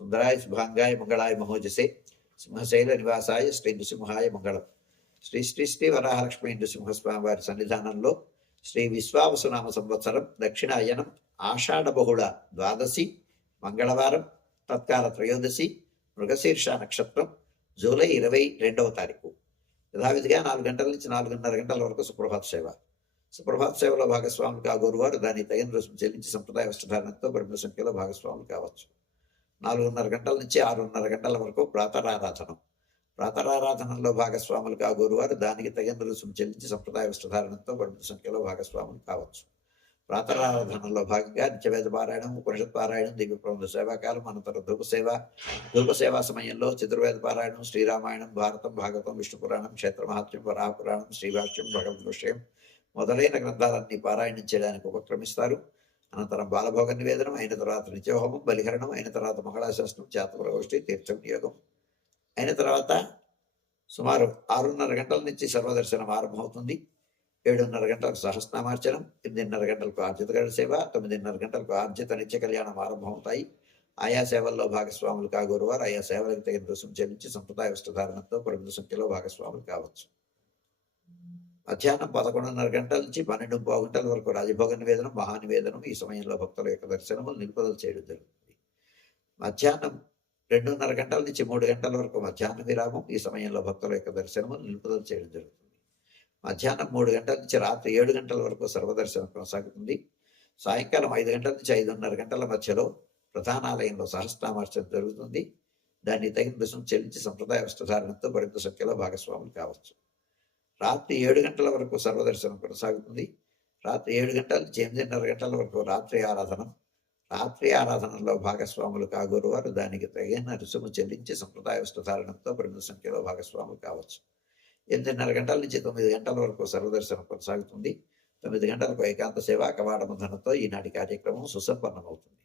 సుందరాయ శుభాంగాయ మంగళాయ మహోజసే సింహశైల నివాసాయ శ్రీ నృసింహాయ మంగళం. శ్రీ శ్రీ శ్రీ వరాహలక్ష్మీ నృసింహస్వామి వారి సన్నిధానంలో శ్రీ విశ్వావసునామ సంవత్సరం దక్షిణాయనం ఆషాఢ బహుళ ద్వాదశి మంగళవారం తత్కాల త్రయోదశి మృగశీర్ష నక్షత్రం జూలై 22వ తారీఖు. యథావిధిగా 4 గంటల నుంచి 4:30 గంటల వరకు సుప్రభాత సేవ. సుప్రభాత సేవలో భాగస్వాములు కాగోరు వారు దాన్ని తగిన రుసుము చెల్లించి సంప్రదాయ వస్త్రధారణతో పరిమిత సంఖ్యలో భాగస్వాములు కావచ్చు. 4:30 గంటల నుంచి 6:30 గంటల వరకు ప్రాతరారాధనం. ప్రాతరారాధనలో భాగస్వాములు కాగోరు వారు దానికి తగిన రుసుము చెల్లించి సంప్రదాయ వస్త్రధారణతో పరిమిత సంఖ్యలో భాగస్వాములు కావచ్చు. ప్రాతరారాధనలో భాగంగా నిత్యవేద పారాయణం, ఉపనిషత్ పారాయణం, దివ్య ప్రబంధ సేవాకాలం, అనంతరం ధూపసేవా సమయంలో చతుర్వేద పారాయణం, శ్రీరామాయణం, భారతం, భాగవతం, విష్ణు పురాణం, క్షేత్ర మహాత్మ్యం, వరాహపురాణం, శ్రీవాక్యం, భగవద్ విషయం మొదలైన గ్రంథాలన్నీ పారాయణం చేయడానికి ఉపక్రమిస్తారు. అనంతరం బాలభోగ నివేదనం అయిన తర్వాత నిత్యహోమం, బలిహరణం అయిన తర్వాత మంగళాశాసనం, చేతప్రగోష్ఠి, తీర్థం నియోగం అయిన తర్వాత సుమారు 6:30 గంటల నుంచి సర్వదర్శనం ఆరంభమవుతుంది. 7:30 గంటలకు సహస్రనామార్చనం, 8:30 గంటలకు ఆర్జిత గరుడ సేవ, 9:30 గంటలకు ఆర్జిత నిత్య కళ్యాణం ఆరంభమవుతాయి. ఆయా సేవల్లో భాగస్వాములు కాగోరు వారు ఆయా సేవలకు తగిన రుసుము చెల్లించి సంప్రదాయ వస్త్రధారణతో పరిమిత సంఖ్యలో భాగస్వాములు కావచ్చు. మధ్యాహ్నం 11:30 గంటల నుంచి 12:15 గంటల వరకు రాజభోగ నివేదనం, మహానివేదనం. ఈ సమయంలో భక్తుల యొక్క దర్శనములు నిలుపుదల చేయడం జరుగుతుంది. మధ్యాహ్నం 2:30 గంటల నుంచి 3 గంటల వరకు మధ్యాహ్న విరామం. ఈ సమయంలో భక్తుల యొక్క దర్శనములు నిలుపుదల చేయడం జరుగుతుంది. మధ్యాహ్నం 3 గంటల నుంచి రాత్రి 7 గంటల వరకు సర్వదర్శనం కొనసాగుతుంది. సాయంకాలం 5 గంటల నుంచి 5:30 గంటల మధ్యలో ప్రధానాలయంలో సహస్రనామార్చన జరుగుతుంది. దాన్ని తగిన రుసుము చెల్లించి సంప్రదాయ వస్త్రధారణతో పరిమిత సంఖ్యలో భాగస్వాములు కావచ్చు. రాత్రి 7 గంటల వరకు సర్వదర్శనం కొనసాగుతుంది. రాత్రి 7 గంటల నుంచి 8:30 గంటల వరకు రాత్రి ఆరాధన. రాత్రి ఆరాధనలో భాగస్వాములు కాగోరు వారు దానికి తగిన రుసుము చెల్లించి సంప్రదాయ వస్త్రధారణతో పరిమిత సంఖ్యలో భాగస్వాములు కావచ్చు. 8:30 గంటల నుంచి 9 గంటల వరకు సర్వదర్శనం కొనసాగుతుంది. 9 గంటలకు ఏకాంత సేవా కవాడ బంధనంతో ఈనాటి కార్యక్రమం సుసంపన్నమవుతుంది.